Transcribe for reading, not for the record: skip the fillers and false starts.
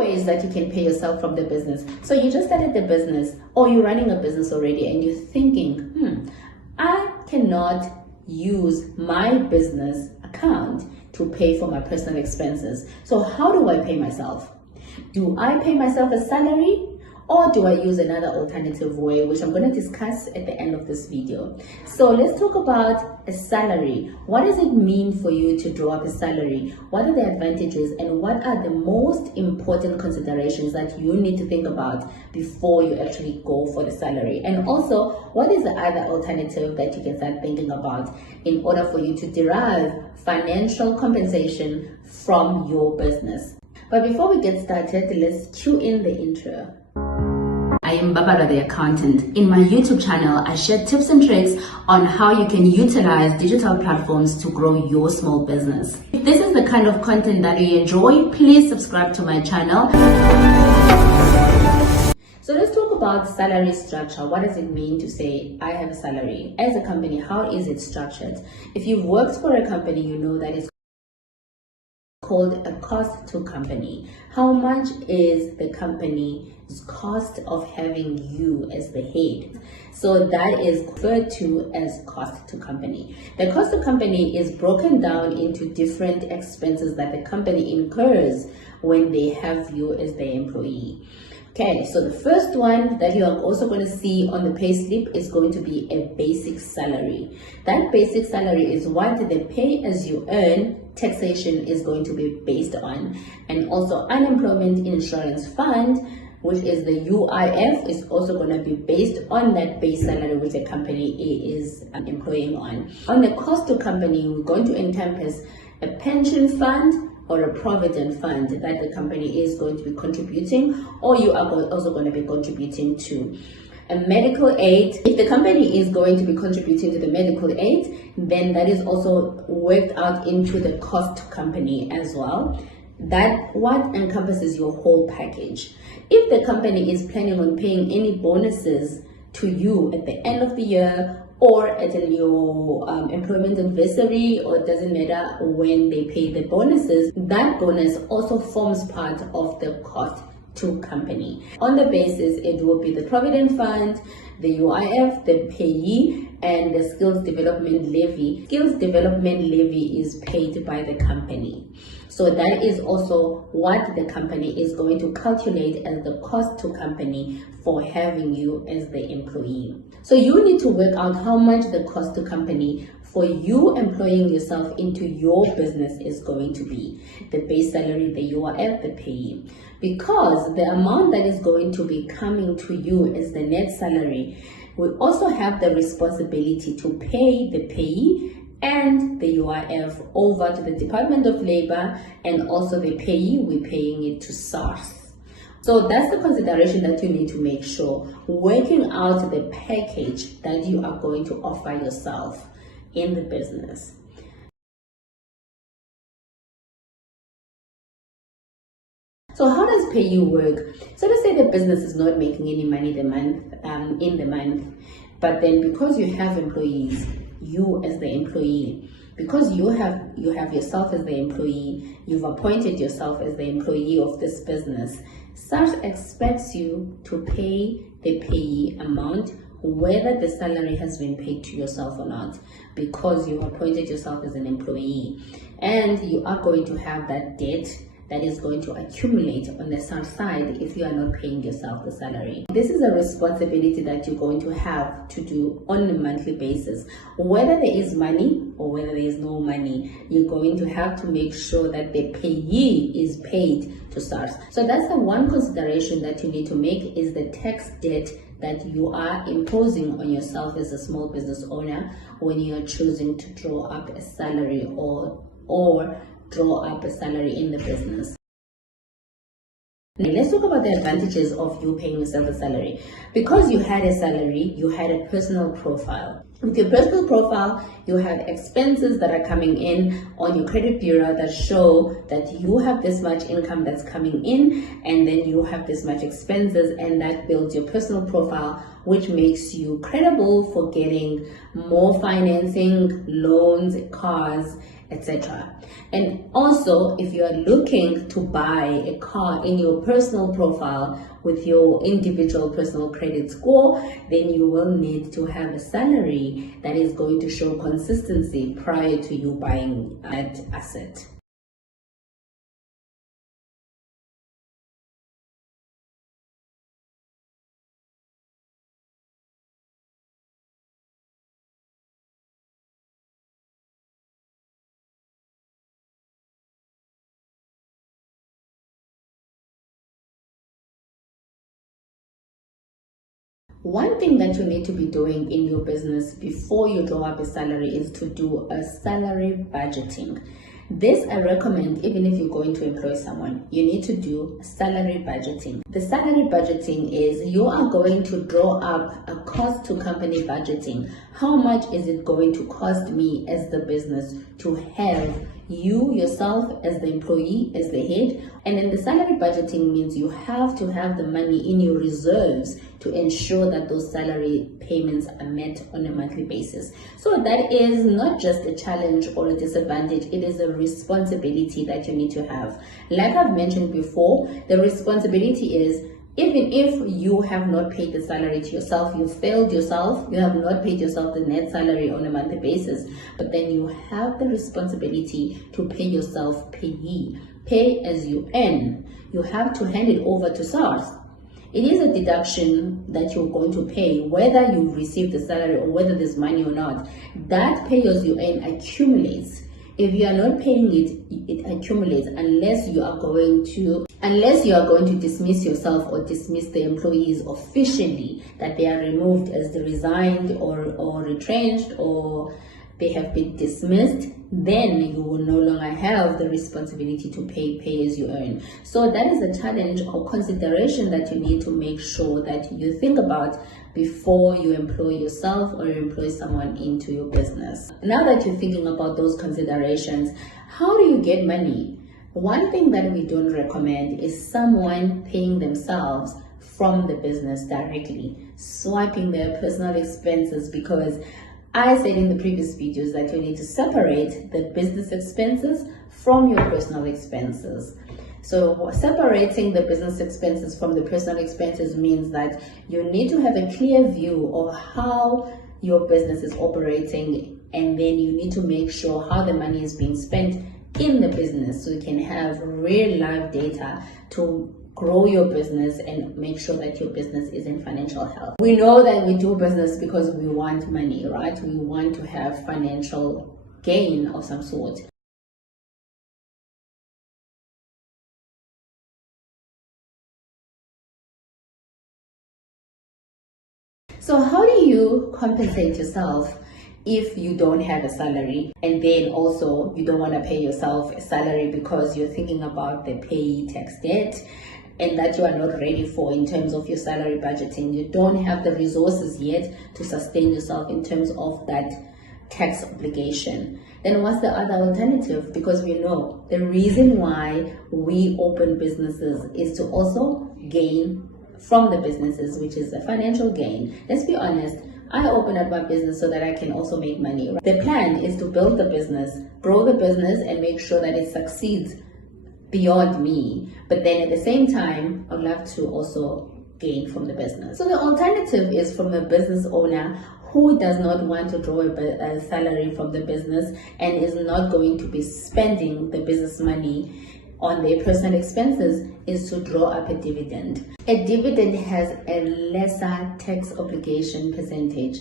ways that you can pay yourself from the business. So you just started the business, or you're running a business already, and you're thinking, I cannot use my business account to pay for my personal expenses. So how do I pay myself? Do I pay myself a salary, or do I use another alternative way, which I'm going to discuss at the end of this video? So let's talk about a salary. What does it mean for you to draw up a salary? What are the advantages, and what are the most important considerations that you need to think about before you actually go for the salary? And also, what is the other alternative that you can start thinking about in order for you to derive financial compensation from your business? But before we get started, let's cue in the intro. I am Babala the Accountant. In my YouTube channel, I share tips and tricks on how you can utilize digital platforms to grow your small business. If this is the kind of content that you enjoy, please subscribe to my channel. So let's talk about salary structure. What does it mean to say I have a salary? As a company, how is it structured? If you've worked for a company, you know that it's called a cost to company. How much is the company's cost of having you as the head? So that is referred to as cost to company. The cost to company is broken down into different expenses that the company incurs when they have you as their employee. Okay, so the first one that you are also going to see on the pay slip is going to be a basic salary. That basic salary is what the pay as you earn taxation is going to be based on. And also unemployment insurance fund, which is the UIF, is also going to be based on that base salary which the company is employing on. On the cost to company, we're going to encompass a pension fund or a provident fund that the company is going to be contributing, or you are also going to be contributing to. A medical aid, if the company is going to be contributing to the medical aid, then that is also worked out into the cost to company as well. That what encompasses your whole package. If the company is planning on paying any bonuses to you at the end of the year, or at your employment anniversary, or it doesn't matter when they pay the bonuses, that bonus also forms part of the cost to company. On the basis, it will be the provident fund, the UIF, the payee, and the skills development levy. Skills development levy is paid by the company. So that is also what the company is going to calculate as the cost to company for having you as the employee. So you need to work out how much the cost to company for you employing yourself into your business is going to be. The base salary, the UIF, the payee. Because the amount that is going to be coming to you as the net salary, we also have the responsibility to pay the payee and the UIF over to the Department of Labor, and also the payee, we're paying it to SARS. So that's the consideration that you need to make sure, working out the package that you are going to offer yourself in the business. So how does payee work? So let's say the business is not making any money in the month, but then because you have employees, you as the employee, because you have yourself as the employee, you've appointed yourself as the employee of this business, SARS expects you to pay the payee amount whether the salary has been paid to yourself or not, because you appointed yourself as an employee, and you are going to have that debt that is going to accumulate on the SARS side if you are not paying yourself the salary. This is a responsibility that you're going to have to do on a monthly basis. Whether there is money or whether there is no money, you're going to have to make sure that the payee is paid to SARS. So that's the one consideration that you need to make, is the tax debt that you are imposing on yourself as a small business owner when you are choosing to draw up a salary or draw up a salary in the business. Now, let's talk about the advantages of you paying yourself a salary. Because you had a salary, you had a personal profile. With your personal profile, you have expenses that are coming in on your credit bureau that show that you have this much income that's coming in, and then you have this much expenses, and that builds your personal profile, which makes you credible for getting more financing, loans, cars, etc. And also, if you are looking to buy a car in your personal profile with your individual personal credit score, then you will need to have a salary that is going to show consistency prior to you buying that asset. One thing that you need to be doing in your business before you draw up a salary is to do a salary budgeting. This I recommend even if you're going to employ someone. You need to do salary budgeting. The salary budgeting is you are going to draw up a cost to company budgeting. How much is it going to cost me as the business to have you yourself as the employee, as the head? And then the salary budgeting means you have to have the money in your reserves to ensure that those salary payments are met on a monthly basis. So that is not just a challenge or a disadvantage, it is a responsibility that you need to have. Like I've mentioned before, the responsibility is even if you have not paid the salary to yourself, you failed yourself, you have not paid yourself the net salary on a monthly basis, but then you have the responsibility to pay yourself payee, pay as you earn. You have to hand it over to SARS. It is a deduction that you're going to pay, whether you've received the salary or whether there's money or not. That pay as you earn accumulates. If you are not paying it, it accumulates unless you are going to dismiss yourself or dismiss the employees officially, that they are removed as they resigned or retrenched or they have been dismissed, then you will no longer have the responsibility to pay as you earn. So that is a challenge or consideration that you need to make sure that you think about before you employ yourself or you employ someone into your business. Now that you're thinking about those considerations, how do you get money? One thing that we don't recommend is someone paying themselves from the business directly, swiping their personal expenses, because I said in the previous videos that you need to separate the business expenses from your personal expenses. So separating the business expenses from the personal expenses means that you need to have a clear view of how your business is operating, and then you need to make sure how the money is being spent in the business so you can have real live data to grow your business and make sure that your business is in financial health. We know that we do business because we want money, right? We want to have financial gain of some sort. So how do you compensate yourself if you don't have a salary, and then also you don't want to pay yourself a salary because you're thinking about the pay tax debt and that you are not ready for in terms of your salary budgeting? You don't have the resources yet to sustain yourself in terms of that tax obligation. Then what's the other alternative? Because we know the reason why we open businesses is to also gain from the businesses, which is a financial gain. Let's be honest, I open up my business so that I can also make money. The plan is to build the business, grow the business, and make sure that it succeeds beyond me. But then at the same time, I'd love to also gain from the business. So the alternative is from a business owner who does not want to draw a salary from the business and is not going to be spending the business money on their personal expenses, is to draw up a dividend. A dividend has a lesser tax obligation percentage.